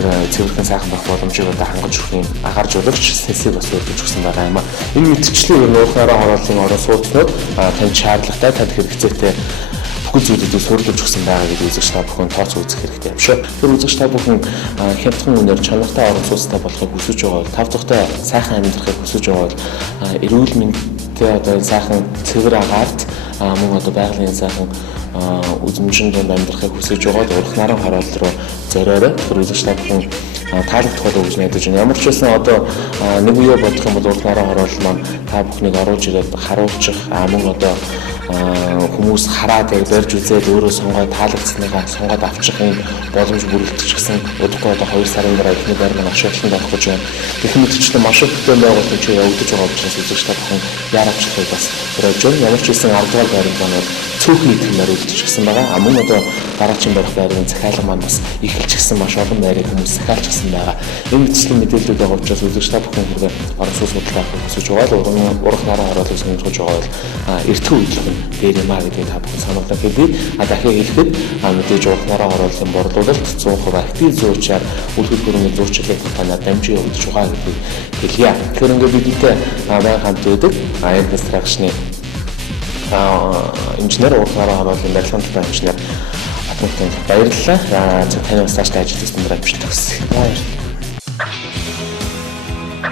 тэр цэвэрхэн сайхан байх боломжийг одоо хангаж өгөх юм агаар жуулагч сэнсийг бас өргөж өгсөн байгаа юм а. Энэ мэтчлэн ер нь уурхаараа хорооллын орон сууцнууд танд шаардлагатай, танд хэрэгцээтэй бүхэл зүйлүүдийг суурилж өгсөн байгаа гэдэг үзэгч та бүхэн тооцоо үзэх хэрэгтэй юм шүү. Тэр үзэгч та бүхэн хямдхан үнээр чанартай орон сууцтай болохыг хүсэж байгаа бол, тав тухтай сайхан амьдрахыг хүсэж байгаа бол эрүүл мэндтэй одоо сайхан цэвэр агаарт мөн одоо байгалийн сайхан үзмжин донд амьдрахыг хүсэж байгаа бол урах нарын хороолл руу зориорой. Тэр үзэгч та бүхэн таалагдах болов гэж найдаж байна. Ямар ч байсан одоо нэг үе бодох юм бол урах нарын хороолл маань та бүхнийг оруулж ирээд харуулчих мөн одоо хүмүүс хараад яг барьж үзээд өөрөө сонгоод таалагдсаныгаа сонгоод авчих юм боломж бүрэлдэж гисэн удахгүй одоо 2 сарын дараа ихний байр маань ашиглалтанд орох гэж байна. Гэх мэтчлэн маш их бүтээн байгуулалт чи явагдаж байгаа учраас үзэгч та бүхэн яарахчтай бас зориулж байна. Ямар ч байсан 10 дугаар байранд маань цөөхөн итгэмээр үлдэж гисэн байгаа. Мөн одоо дараагийн барих байрын захиалга маань бас эхэлж гисэн маш олон байрыг хүмүүс захиалж гисэн байгаа. Энэ мэтчлийн мэдээлэлүүд байгаа учраас үзэгч та бүхэн хэрэг орон сууц бодлого авах хүсэж байгаа бол урах нарын хорооллыг сонирхож байгаа бол эртхэн үйлдэх дээр юм аа гэдэг та бүхэн сануулдаг. Би дахиад хэлэхэд мэдээж урах нарын хорооллын борлуулалт 100% актив зуучаар үлгэр хөрөнгөний зурчлалыг танаа дамжин явуулж байгаа гэдгийг хэлье. Тэгэхээр ингээд бидэнтэй баян хамт байдаг Infrastructure-ны инженер урах нарын хорооллын барилгын талбай инженер Атмтанд баярлалаа. Таны бас цаашдаа ажил хийсэн амжилт хүсье. Баяр.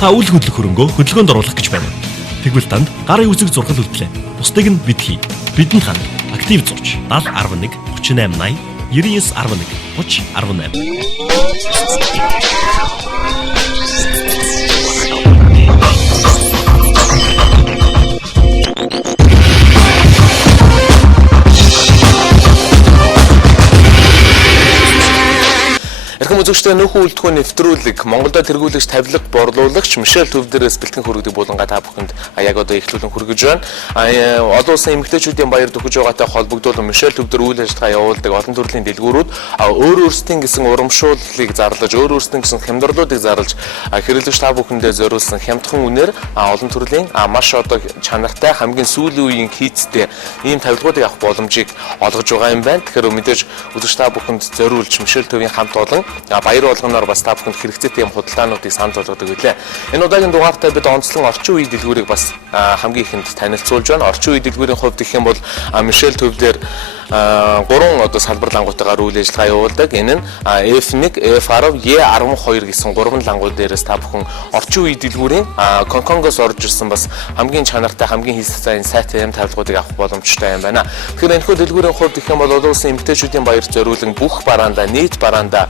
Та үйл хөдлөх хөрөнгөө хөдөлгөөнд оруулах гэж байна. Тэгвэл танд гарын үзэг зургал үлдлээ. Бусдыг нь бид хий. Бидэнд ханд. Актив зурч 70 11 38 80 99 11 30 18. Үзэгчтэй нөхөн үйлдвэрийн нэвтрүүлэг Монголд тэргүүлэгч тавилга борлуулагч Мишель Төвдөрөөс бэлтгэн хүргэдэг булангаа та бүхэнд яг одоо эхлүүлэн хүргэж байна. Олон улсын эмэгтэйчүүдийн баяр дүгэж байгаатай холбогдуулан Мишель Төвдөр үйл ажиллагаа явуулдаг олон төрлийн дэлгүүрүүд өөр өөрсдийн гэсэн урамшууллыг зарлаж, өөр өөрсдийн гэсэн хямдралуудыг зарлаж хэрэглэгч та бүхэндээ зориулсан хямдхан үнээр олон төрлийн маш одоо чанартай хамгийн сүүлийн үеийн хийцтэй ийм тавилгуудыг авах боломжийг олгож байгаа юм байна. Тэгэхээр мэдээж үзэгч та бүхэнд зориулж Мишель Төвийн хамт олон баяр болгоноор бас та бүхэнд хэрэгцээтэй юм худалдаануудыг санд болгодог гэлээ. Энэ удаагийн дугаартай бид онцлон орчин үеийн дэлгүүрийг бас хамгийн ихэнд танилцуулж байна. Орчин үеийн дэлгүүрийн хувьд гэх юм бол Мишель Төвдөр 3 одоо салбар лангуутаар үйл ажиллагаа явуулдаг. Энэ нь F1, F10, E12 гэсэн 3 лангууд дээрээс та бүхэн орчин үеийн дэлгүүрийн Гонконгоос орж ирсэн бас хамгийн чанартай, хамгийн хийсцэн сайтай юм тавилгуудыг авах боломжтой юм байна. Тэгэхээр энэхүү дэлгүүрийн хувьд гэх юм бол олон улсын эмэгтэйчүүдийн баяр зориулан бүх бараандаа, нийт бараандаа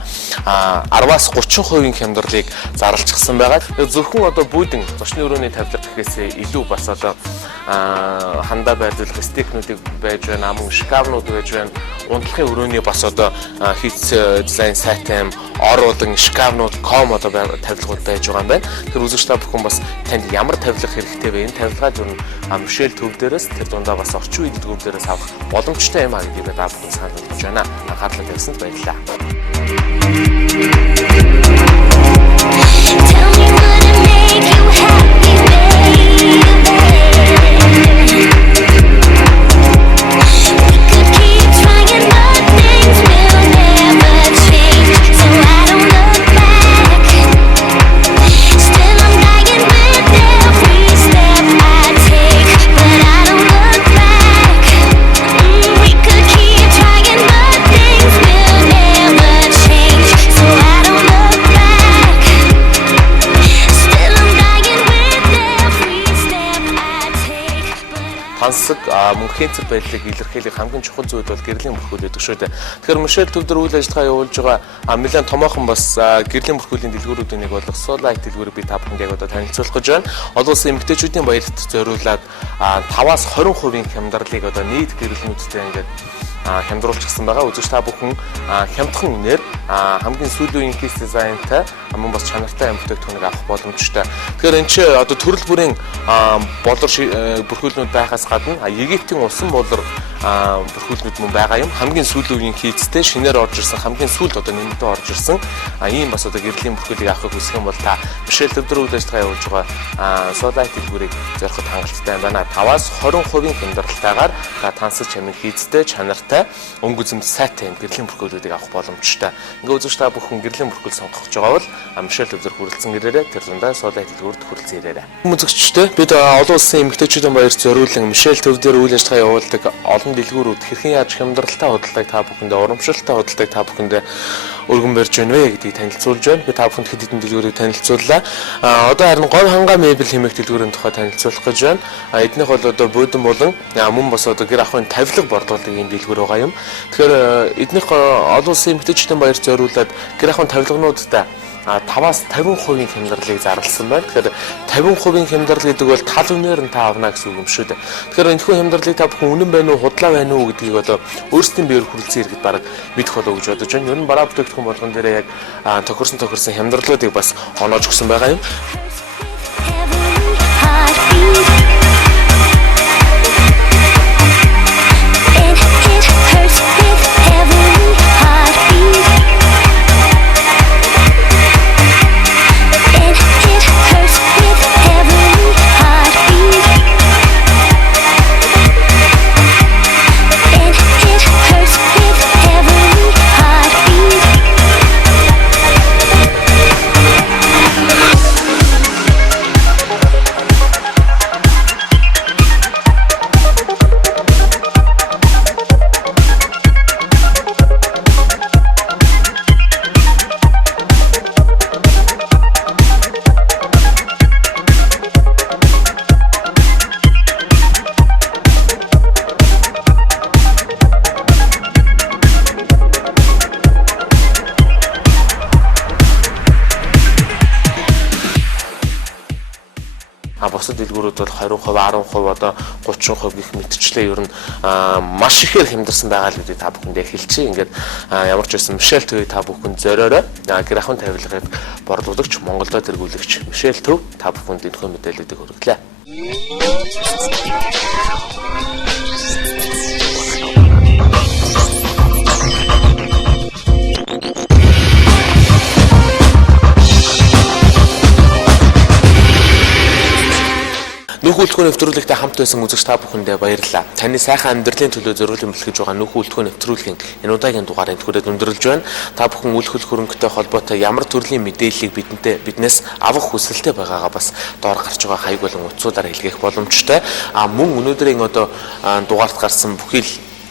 10-аас 30% хямдралыг зарлчихсан байгаа. Зөвхөн одоо бүйдэн зочны өрөөний тавилга гэхээсээ илүү бас одоо хандаа байрлуулах стикнүүдийг байж байна, мөн шкафнууд байж байна. Унтлахын өрөөний бас одоо хийц дизайн сайтай оруулан шкафнууд, ком одоо тавилгууд байж байгаа юм байна. Тэр үзэгч та бүхэн бас танд ямар тавилга хэрэгтэй вэ? Энэ тавилгаа зөв Мишель Төвдөрөөс тэр дундаа бас орчин үеийн дэлгүүрээс авах боломжтой юм аа гэдгийг та бүхэн санал болгож байна. Анхаарлаа тавьсанд баярлалаа. Tell me would it make you happy, baby? We could keep trying, but things will never change. So I don't look back. Still I'm dying with every step I take, but I don't look back. We could keep trying, but things will never change. So I don't look back. Still I'm dying with every step I take, but Тансаг мөн хээцэр байдлыг илэрхийлэх хамгийн чухал зүйл бол гэрлийн бүрхүүл гэдэг шүү дээ. Тэгэхээр Мишель Төвдөр үйл ажиллагаа явуулж байгаа нэлээд томоохон бас гэрлийн бүрхүүлийн дэлгүүрүүдийн нэг болох Soulite дэлгүүрийг би та бүхэнд яг одоо танилцуулах гэж байна. Олон улсын эмэгтэйчүүдийн баярт зориулаад 5-аас 20% хямдралыг одоо нийт гэрэлнүүдтэй ингээд хямдруулчихсан байгаа. Үзэгч та бүхэн хямдхан үнээр хамгийн сүүлийн хийс дизайнтай мөн бас чанартай бүтээгдэхүүнийг авах боломжтой. Тэгэхээр энэ ч одоо төрөл бүрийн болор бүрхүүлнүүд байхаас гадна Египтийн усан болор бүрхүүлнүүд мөн байгаа юм. Хамгийн сүүлийн үеийн хийцтэй шинээр орж ирсэн хамгийн сүүлд одоо нэмэлтэн орж ирсэн ийм бас одоо гэрлийн бүрхүүлийг авахыг хүсэх юм бол та Мишель төвдөр үйл ажиллагаа явуулж байгаа Soulite дэлгүүрийг зориход хангалттай байна. 5-аас 20% хямдралтайгаар та тансаг чамиг хийцтэй, чанартай, өнгө үзэмж сайтай гэрлийн бүрхүүлүүдийг авах боломжтой. Ингээ үзэгч та бүхэн гэрлийн бүрхүүл сонгох гэж байгаа бол Мишель төвдөр хүрэлцэн ирээрэй. Тэр дундаа Soulite дэлгүүрт хүрэлцэн ирээрэй. Үзэгчтэй бид олон улсын эмэгтэйчүүдийн баярт зориулан Мишель төвдөр үйл ажиллагаа явуулдаг олон дэлгүүрүүд хэрхэн яаж хямдралтай худалдааг та бүхэндээ урамшилтай худалдааг та бүхэндээ өргөн барьж байна вэ гэдгийг танилцуулж байна. Би та бүхэнд хэд хэдэн дэлгүүрийг танилцууллаа. Одоо харин говь хангаа мебель хэмээх дэлгүүрийн тухай танилцуулах гэж байна. Эднийх бол одоо бодон болон мөн бас одоо гэр ахуйн тавилга борлуулдаг ийм дэлгүүр байгаа юм. Тэгэхээр эднийх олон улсын эмэгтэйчүүдийн баярт зориулаад гэр ахуйн тавилгануудтай 5-аас 50% хямдралыг зарласан байна. Тэгэхээр 50% хямдрал гэдэг бол тал үнээр нь та авна гэсэн үг юм шүү дээ. Тэгэхээр энэхүү хямдралыг та бүхэн үнэн байна уу, худлаа байна уу гэдгийг одоо өөрсдийн биеэр хүрэлцэн иргэд бараг мэдэх болов гэж бодож байна. Ер нь бараа бүтээгдэхүүн болгон дээрээ яг тохирсон хямдралуудыг бас оноож өгсөн байгаа юм. Бусад дэлгүүрүүд бол 20%, 10%, одоо 30% гэх мэтчлээ ер нь маш ихээр хямдарсан байгаа л гэдгийг та бүхэндээ хэлчихье. Ингээд ямар ч байсан Мишель төв та бүхэнд зориорой. Гэр ахуйн тавилгыг борлуулагч, Монголдо тэргүүлэгч Мишель төв та бүхэнд энэхүү мэдээллүүдийг хүргэлээ. Нөхөн үлдэхүүн нэвтрүүлэгтэй хамт байсан үзэгч та бүхэндээ баярлалаа. Таны сайхан амьдралын төлөө зориулан бэлтгэж байгаа нөхөн үлдэхүүн нэвтрүүлгийн энэ удаагийн дугаарыг түрээд өндөрлөж байна. Та бүхэн үл хөл хөрөнгөтэй холбоотой ямар төрлийн мэдээллийг биднээс авах хүсэлтэй байгаагаа бас доор гарч байгаа хаяг болон утсуудаар илгээх боломжтой. Мөн өнөөдрийн одоо дугаарт гарсан бүхий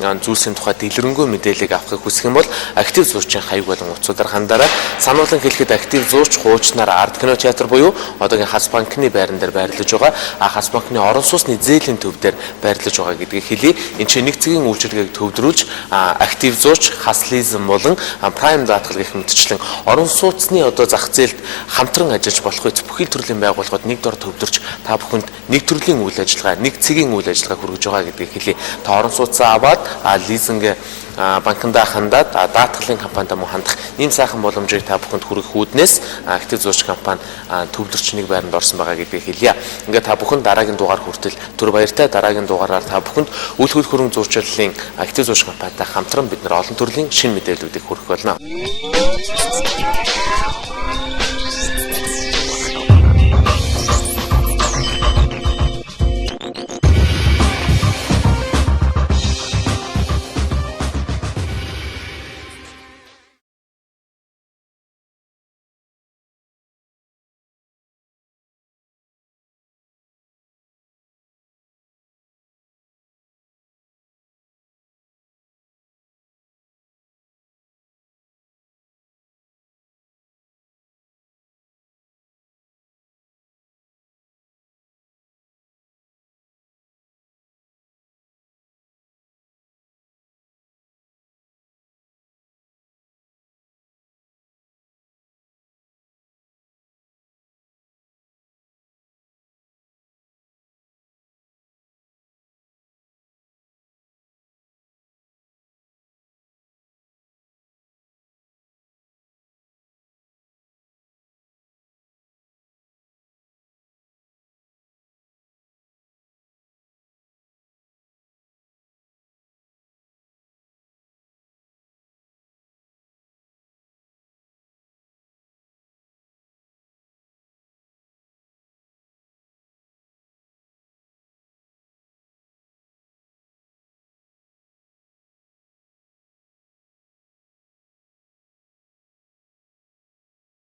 зүйлсийн тухай дэлгэрэнгүй мэдээллийг авахыг хүсэх юм бол актив зуучийн хаяг болон утсуудаар хандаарай. Сануулган хэлэхэд актив зууч хуучнаар Арт кино театр буюу одоогийн Хас банкны байран дээр байрлаж байгаа. Хас банкны орон сууцны зээлийн төв дээр байрлаж байгаа гэдгийг хэлье. Энд чинь нэг цагийн үйлчилгээг төвдрүүлж актив зууч, Хас лизм болон Prime даатгал гэх мэтчлэн орон сууцны одоо зах зээлд хамтран ажиллаж болох үс бүхий төрлийн байгууллагууд нэг дор төвдөрч та бүхэнд нэг төрлийн үйл ажиллагаа, нэг цагийн үйл ажиллагаа хүргэж байгаа гэдгийг хэлье. Та орон сууцаа аваад лизинг банкнда хандаад даатгалын компанид мөн хандах ийм сайхан боломжийг та бүхэнд хүргэх үүднээс актив зууч компани төвлөрч нэг байранд орсон байгаа гэдгийг хэлье. Ингээд та бүхэн дараагийн дугаар хүртэл түр баяртай. Дараагийн дугаараар та бүхэнд үл хөл хөрөнгө зурчлалын актив зууч компанитай хамтран бид нар олон төрлийн шинэ мэдээллүүдийг хүргэх болно.